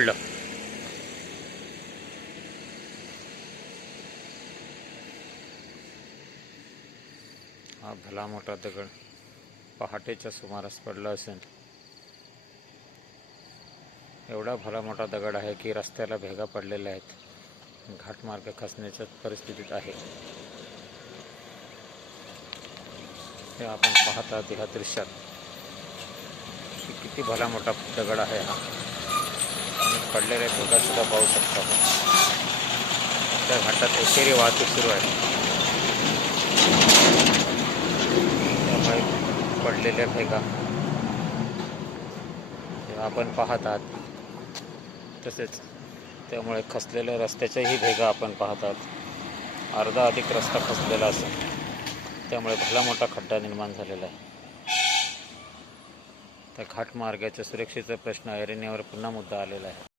पडलं. हा भला मोठा दगड पहाटेच्या सुमारास पडला असेल. एवढा भला मोठा दगड आहे की रस्त्याला भेगा पडलेल्या आहेत. घाटमार्ग खचण्याच्या परिस्थितीत आहे. हे आपण पाहतात ह्या दृश्यात. किती भला मोठा दगड आहे हा. आणि पडलेल्या सुद्धा पाहू शकता आपण. त्या घाटात एकेरी वाहतूक सुरू आहे. त्यामुळे पडलेल्या भेगा आपण पाहत आहात. तसेच त्यामुळे खसलेल्या रस्त्याच्याही भेगा आपण पाहत आहात. अर्धा अधिक रस्ता खसलेला असेल त्यामुळे भला मोठा खड्डा निर्माण झालेला आहे. त्या घाटमार्गाच्या सुरक्षेचा प्रश्न ऐरण्यावर पुन्हा मुद्दा आलेला आहे.